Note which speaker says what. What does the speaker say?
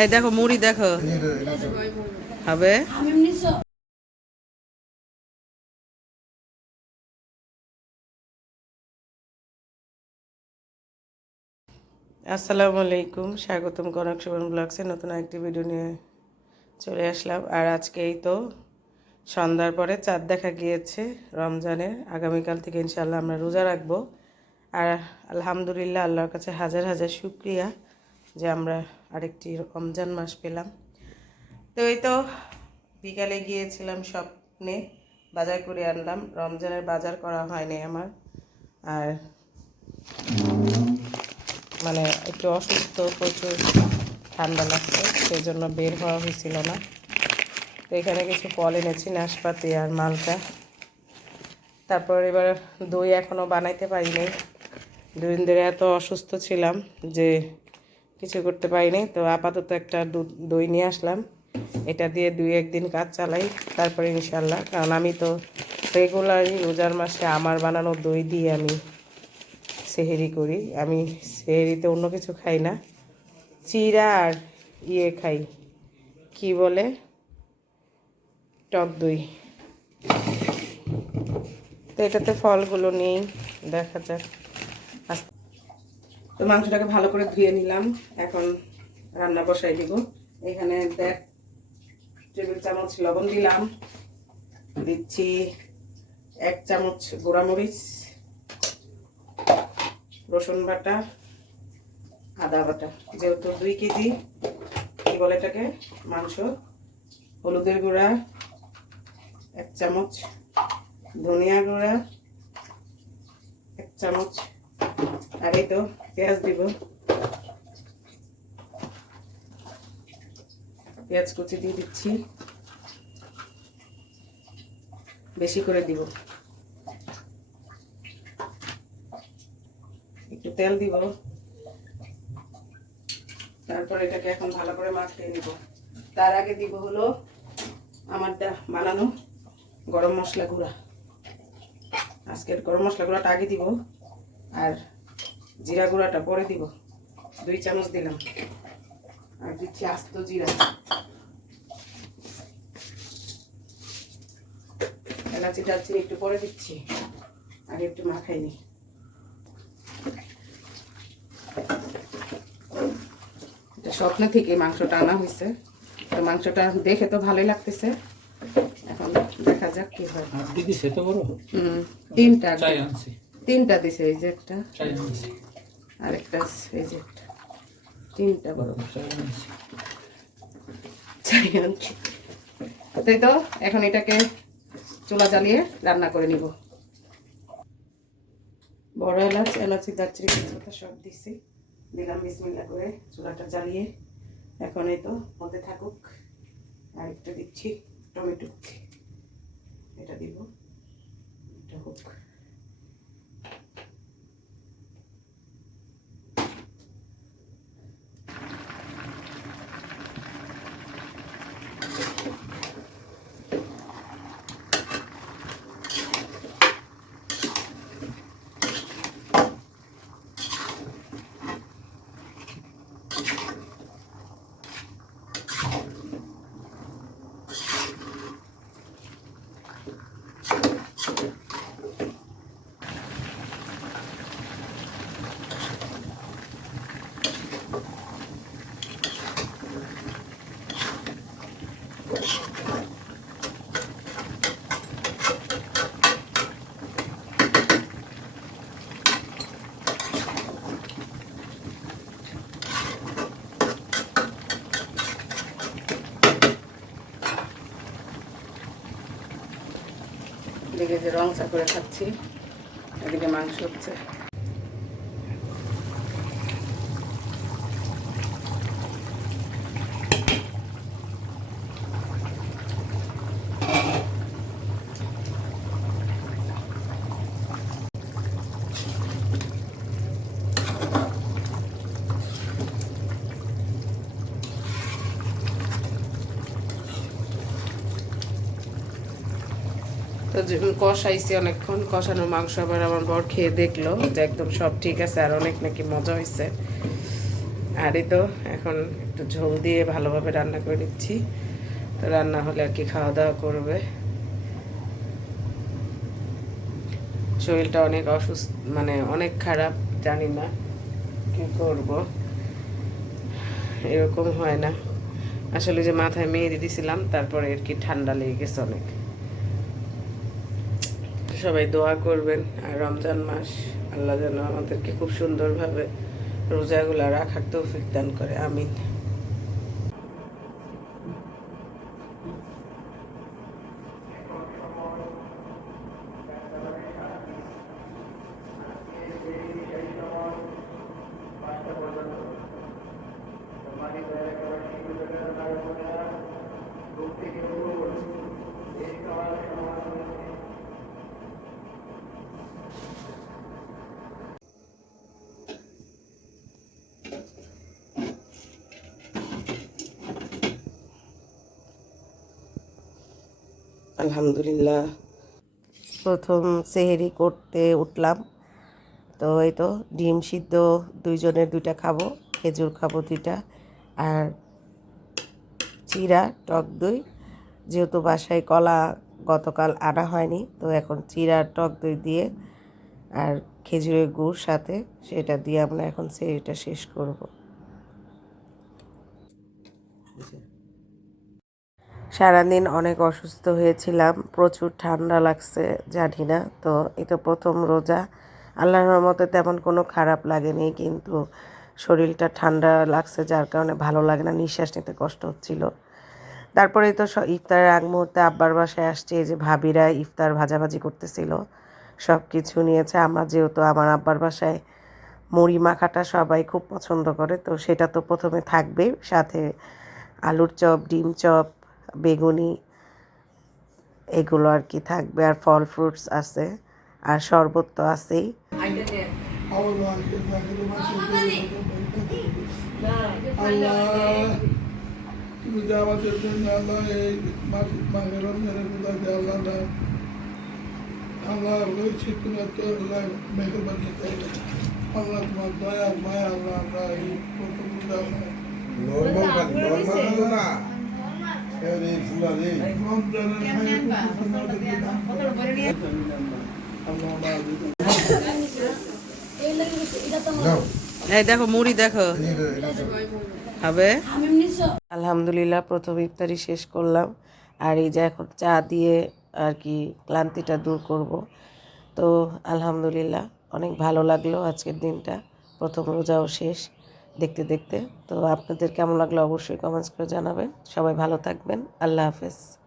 Speaker 1: এই দেখো মুড়ি দেখো। হবে আসসালামু আলাইকুম স্বাগতম কনক সুবর্ণ ব্লগসে নতুন একটি ভিডিও নিয়ে চলে আসলাম। আর আজকে এই তো সন্ধ্যার পরে চাঁদ দেখা গিয়েছে রমজানের। আগামীকাল থেকে ইনশাল্লাহ আমরা রোজা রাখব। আর আলহামদুলিল্লাহ আল্লাহর কাছে হাজার হাজার শুক্রিয়া। যে আমরা আরেকটি রমজান মাস পেলাম। তো এই তো বিকালে গিয়েছিলাম স্বপ্নে, বাজার করে আনলাম। রমজানের বাজার করা হয়নি আমার। আর মানে একটু অসুস্থ, প্রচুর ঠান্ডা লাগছে সেই জন্য বের হওয়া হয়েছিল না। তো এখানে কিছু ফল এনেছি, নাশপাতি আর মালটা। তারপর এবার দই এখনও বানাইতে পারিনি। দুদিন ধরে এত অসুস্থ ছিলাম যে কিছু করতে পারিনি। তো আপাতত একটা দই নিয়ে আসলাম। এটা দিয়ে দুই একদিন কাজ চালাই, তারপরে ইনশাল্লাহ কারণ আমি তো রেগুলারই রোজার মাসে আমার বানানো দই দিয়ে আমি সেহেরি করি। আমি সেহেরিতে অন্য কিছু খাই না। চিরা আর ইয়ে খাই। কি বলে? টক দই। তো এটাতে ফলগুলো নেই দেখা যাক। তো মাংসটাকে ভালো করে ধুয়ে নিলাম। এখন রান্না বসাই দিব। এখানে দেখ, টেবিল চামচ লবণ দিলাম। দিচ্ছি এক চামচ গোড়ামরিচ, রসুন বাটা, আদা বাটা। যেহেতু দুই কেজি, কি বলে এটাকে? মাংস। হলুদের গুঁড়া, এক চামচ ধনিয়া গুঁড়া, এক চামচ আর এই তো পেঁয়াজ দিব। পেঁয়াজ কুচি দিয়ে দিচ্ছি। বেশি করে দিব। একটু তেল দিব। তারপর এটাকে এখন ভালো করে মাখিয়ে নিব। তার আগে দিব হলো আমারটা বানানো গরম মশলা গুঁড়া। আজকের গরম মশলা গুঁড়াটা আগে দিব। আর জিরা গুঁড়াটা পরে দিব। দুই চামচ দিলাম। আর দিচ্ছি আস্ত জিরা। এলাচি দারচিনি একটু পরে দিচ্ছি। আর একটু মাখাই নিই এটা স্বপ্ন থেকে মাংসটা আনা হয়েছে। তো মাংসটা দেখে তো ভালোই লাগতেছে। এখন দেখা যাক কি হয়। তিনটা
Speaker 2: চাই আনছি।
Speaker 1: তিনটা দিছে এই যে একটা। আর একটা এই যে একটা। তিনটা বড়। তাই তো এখন এটাকে চুলা জ্বালিয়ে রান্না করে নিব। বড় এলাচ এলাচি দারচিনি তেজপাতা সব দিছি। দিলাম বিসমিল্লা করে চুলাটা জ্বালিয়ে। এখন এই তো মধ্যে থাকুক। আর একটু দিচ্ছি টমেটো। এটা দিব। এটা হোক। যে রং চা করে খাচ্ছি। এদিকে মাংস হচ্ছে। তো কষাইছি অনেকক্ষণ, কষানো মাংস আবার আমার বর খেয়ে দেখল যে একদম সব ঠিক আছে আর অনেক নাকি মজা হয়েছে আর তো এখন একটু ঝোল দিয়ে ভালোভাবে রান্না করে নিচ্ছি। তো রান্না হলে আর কি খাওয়া দাওয়া করবে। শরীরটা অনেক অসুস্থ মানে অনেক খারাপ, জানি না কি করব। এরকম হয় না। আসলে যে মাথায় মেহেদি দিছিলাম, তারপরে আর কি ঠান্ডা লেগে গেছে অনেক। সবাই দোয়া করবেন। আর রমজান মাস, আল্লাহ যেন আমাদেরকে খুব সুন্দরভাবে রোজাগুলা রাখার তৌফিক দান করে, আমিন। আলহামদুলিল্লাহ। প্রথম সেহেরি করতে উঠলাম। তো এই তো ডিম সিদ্ধ দুইজনের দুইটা খাব খেজুর খাব দুইটা আর চিরা টক দই। যেহেতু বাসায় কলা গতকাল আনা হয়নি তো এখন চিরা টক দই দিয়ে আর খেজুরের গুড় সাথে সেটা দিয়ে আমরা এখন সেরিটা শেষ করব। সারাদিন অনেক অসুস্থ হয়েছিলাম, প্রচুর ঠান্ডা লাগছে, জানি না, তো এটা প্রথম রোজা। আল্লাহর রহমতে তেমন কোনো খারাপ লাগেনি, কিন্তু শরীরটা ঠান্ডা লাগছে, যার কারণে ভালো লাগে না, নিঃশ্বাস নিতে কষ্ট হচ্ছিল। তারপরে তো ইফতারের আগ মুহূর্তে আব্বার বাসায় আসছে, এই যে ভাবিরা ইফতার ভাজাভাজি করতেছিল সব কিছু নিয়েছে। আমরা যেহেতু আমার আব্বার বাসায় মুড়ি মাখাটা সবাই খুব পছন্দ করে, তো সেটা তো প্রথমে থাকবেই, সাথে আলুর চপ, ডিম চপ বেগুনি এগুলো আর কি থাকবে আর ফল ফ্রুটস আছে আর শরবত তো আছেই
Speaker 3: তুমি যে আমাদের জন্য আল্লাহ আল্লাহ আল্লাহ আল্লাহ আল্লাহ আল্লাহ এই
Speaker 1: দেখো, মুড়ি দেখো। হবে আলহামদুলিল্লাহ, প্রথম ইফতারি শেষ করলাম। আর এই যে এখন চা দিয়ে আর কি ক্লান্তিটা দূর করব। তো আলহামদুলিল্লাহ, অনেক ভালো লাগল আজকের দিনটা। প্রথম রোজাও শেষ। দেখতে দেখতে। তো আপনাদের কেমন লাগল অবশ্যই কমেন্টস করে জানাবেন। সবাই ভালো থাকবেন। আল্লাহ হাফেজ।